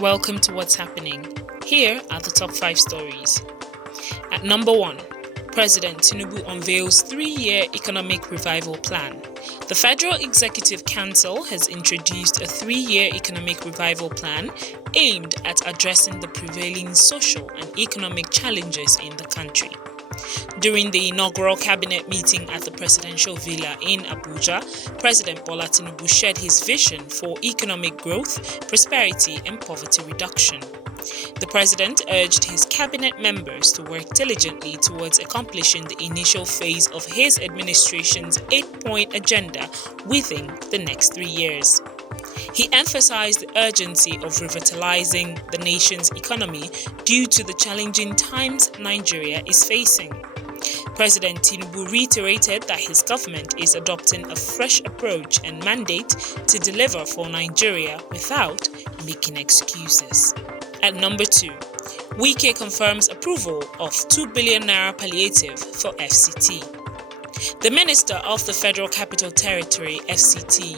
Welcome to What's Happening. Here are the top 5 stories. At number 1, President Tinubu unveils 3-year economic revival plan. The Federal Executive Council has introduced a 3-year economic revival plan aimed at addressing the prevailing social and economic challenges in the country. During the inaugural cabinet meeting at the presidential villa in Abuja, President Bola Tinubu shared his vision for economic growth, prosperity, and poverty reduction. The president urged his cabinet members to work diligently towards accomplishing the initial phase of his administration's 8-point agenda within the next 3 years. He emphasized the urgency of revitalizing the nation's economy due to the challenging times Nigeria is facing. President Tinubu reiterated that his government is adopting a fresh approach and mandate to deliver for Nigeria without making excuses. At number 2, Wike confirms approval of 2 billion naira palliative for FCT. The Minister of the Federal Capital Territory FCT,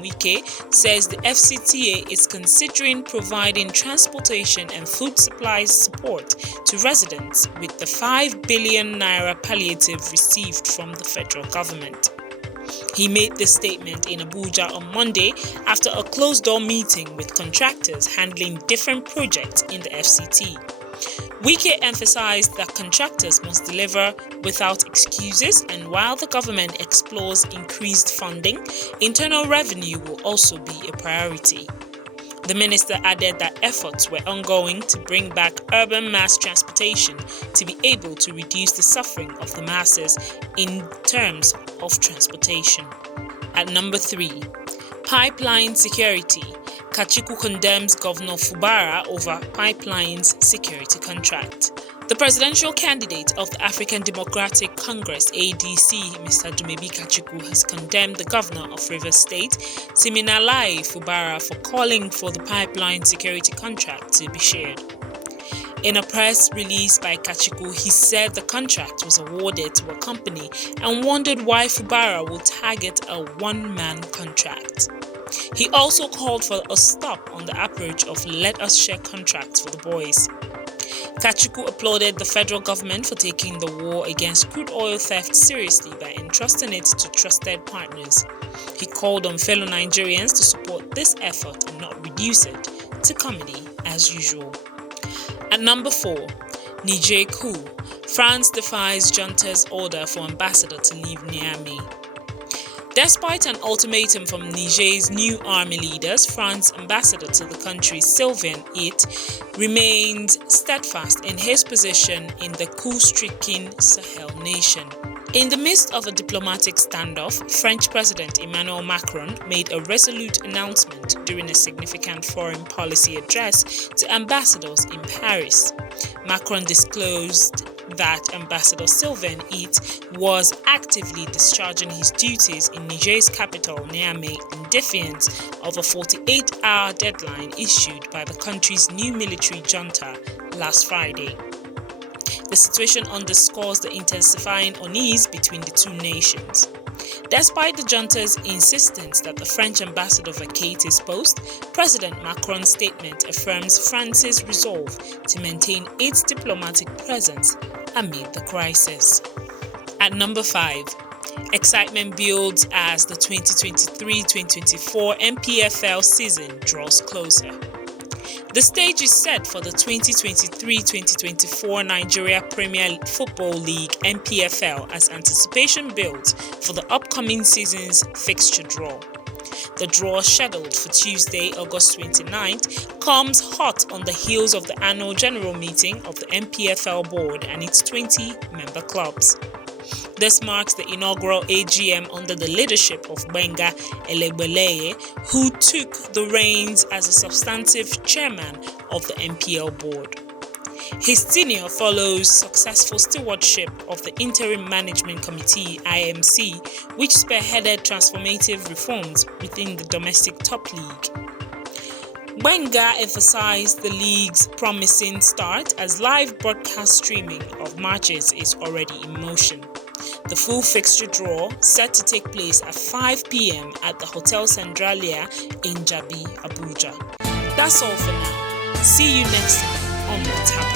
Wike, says the FCTA is considering providing transportation and food supplies support to residents with the 5 billion naira palliative received from the federal government. He made this statement in Abuja on Monday after a closed-door meeting with contractors handling different projects in the FCT. Wike emphasized that contractors must deliver without excuses, and while the government explores increased funding, internal revenue will also be a priority. The minister added that efforts were ongoing to bring back urban mass transportation to be able to reduce the suffering of the masses in terms of transportation. At number 3, pipeline security. Kachiku condemns Governor Fubara over pipelines security contract. The presidential candidate of the African Democratic Congress (ADC), Mr. Dumebi Kachiku, has condemned the governor of Rivers State, Siminalayi Fubara, for calling for the pipeline security contract to be shared. In a press release by Kachiku, he said the contract was awarded to a company and wondered why Fubara will target a one-man contract. He also called for a stop on the approach of let us share contracts for the boys. Kachiku applauded the federal government for taking the war against crude oil theft seriously by entrusting it to trusted partners. He called on fellow Nigerians to support this effort and not reduce it to comedy as usual. At number 4, Niger Coup. France defies junta's order for ambassador to leave Niamey. Despite an ultimatum from Niger's new army leaders, France's ambassador to the country, Sylvain It, remains steadfast in his position in the coup-stricken Sahel nation. In the midst of a diplomatic standoff, French President Emmanuel Macron made a resolute announcement during a significant foreign policy address to ambassadors in Paris. Macron disclosed that Ambassador Sylvain It was actively discharging his duties in Niger's capital, Niamey, in defiance of a 48-hour deadline issued by the country's new military junta last Friday. The situation underscores the intensifying unease between the two nations. Despite the junta's insistence that the French ambassador vacate his post, President Macron's statement affirms France's resolve to maintain its diplomatic presence amid the crisis. At number 5, excitement builds as the 2023-2024 NPFL season draws closer. The stage is set for the 2023-2024 Nigeria Premier Football League (NPFL) as anticipation builds for the upcoming season's fixture draw. The draw, scheduled for Tuesday, August 29th, comes hot on the heels of the annual general meeting of the NPFL board and its 20 member clubs. This marks the inaugural AGM under the leadership of Gbenga Elegbeleye, who took the reins as a substantive chairman of the NPL board. His tenure follows successful stewardship of the Interim Management Committee (IMC), which spearheaded transformative reforms within the domestic top league. Gbenga emphasized the league's promising start as live broadcast streaming of matches is already in motion. The full fixture draw set to take place at 5 p.m. at the Hotel Centralia in Jabi, Abuja. That's all for now. See you next time on What's Happening.